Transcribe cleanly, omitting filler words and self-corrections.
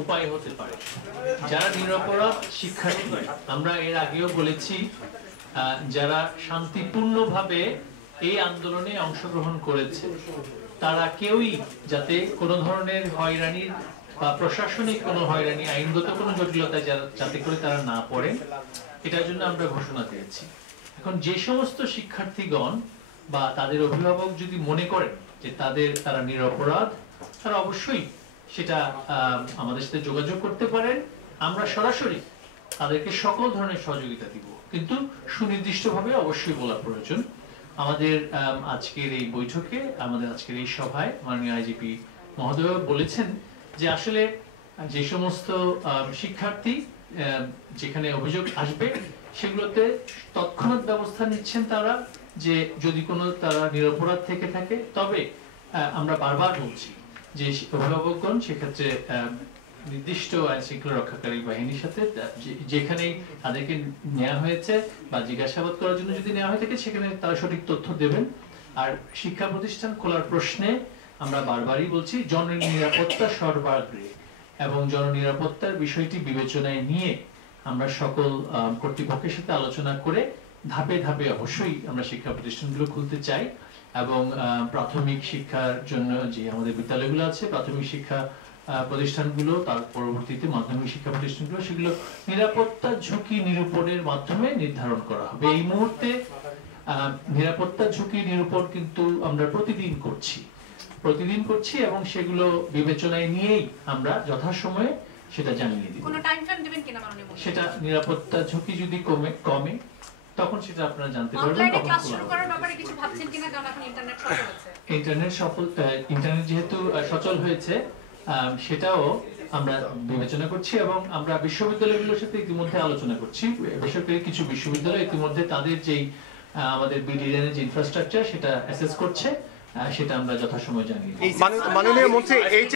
উপায় হতে পারে। যারা নিরপরাধ শিক্ষার্থী, আমরা এর আগেও বলেছি, যারা শান্তিপূর্ণভাবে এই আন্দোলনে অংশগ্রহণ করেছে তারা কেউই যাতে কোনো ধরনের হয়রানির বা প্রশাসনিক কোনো হয়রানি, আইনগত কোনো জটিলতায় যাতে করে তারা না পড়ে, এটার জন্য আমরা ঘোষণা দিয়েছি। এখন যে সমস্ত শিক্ষার্থীগণ বা তাদের অভিভাবক যদি মনে করেন যে তারা নিরপরাধ, তারা অবশ্যই সেটা আমাদের সাথে যোগাযোগ করতে পারেন। আমরা সরাসরি তাদেরকে সকল ধরনের সহযোগিতা দিব, কিন্তু সুনির্দিষ্টভাবে অবশ্যই বলা প্রয়োজন। আমাদের আজকের এই বৈঠকে, আমাদের আজকের এই সভায় মাননীয় আইজিপি মহোদয় বলেছেন যে আসলে যে সমস্ত শিক্ষার্থী যেখানে অভিযোগ আসবে সেগুলোতে তৎক্ষণাৎ ব্যবস্থা নিচ্ছেন তারা, যে যদি কোনো তারা নিরপরাধ থেকে থাকে। তবে আমরা বারবার বলছি যে অভিভাবকগণ সেক্ষেত্রে নির্দিষ্ট আইন শৃঙ্খলা রক্ষাকারী বাহিনীর সাথে যেখানেই তাদেরকে নেওয়া হয়েছে বা জিজ্ঞাসাবাদ করার জন্য যদি নেওয়া হয়ে থাকে সেখানে তারা সঠিক তথ্য দেবেন। আর শিক্ষা প্রতিষ্ঠান খোলার প্রশ্নে আমরা বারবারই বলছি জননিরাপত্তা সর্বাগ্রে, এবং জননিরাপত্তার বিষয়টি বিবেচনায় নিয়ে আমরা সকল কর্তৃপক্ষের সাথে আলোচনা করে ধাপে ধাপে অবশ্যই আমরা শিক্ষা প্রতিষ্ঠানগুলো খুলতে চাই। এবং প্রাথমিক শিক্ষার জন্য যে আমাদের বিদ্যালয়গুলো আছে, প্রাথমিক শিক্ষা প্রতিষ্ঠানগুলো, তার পরবর্তীতে মাধ্যমিক শিক্ষা প্রতিষ্ঠানগুলো, সেগুলো নিরাপত্তা ঝুঁকি নিরূপণের মাধ্যমে নির্ধারণ করা হবে। এই মুহূর্তে নিরাপত্তা ঝুঁকি নিরূপণ কিন্তু আমরা প্রতিদিন করছি এবং সেগুলো বিবেচনায় নিয়েই আমরা যথাসময়ে সেটা জানিয়ে দিব। কোনো টাইম ফ্রেম দিবেন কিনা মাননীয় মহোদয়? সেটা নিরাপত্তা ঝুঁকি যদি কমে তখন সেটা আপনারা জানতে পারবেন। অনলাইনে ক্লাস শুরু করার ব্যাপারে কিছু ভাবছেন কিনা, কারণ এখন ইন্টারনেট সচল আছে। ইন্টারনেট যেহেতু সচল হয়েছে সেটাও আমরা বিবেচনা করছি, এবং আমরা বিশ্ববিদ্যালয়গুলোর সাথে ইতিমধ্যে আলোচনা করছি। বেসরকারি কিছু বিশ্ববিদ্যালয় ইতিমধ্যে তাদের যেই আমাদের বিডিএর যে ইনফ্রাস্ট্রাকচার সেটা অ্যাসেস করছে, সেটা আমরা যথাসময়ে জানিয়ে দেব। মাননীয় মন্ত্রী, এই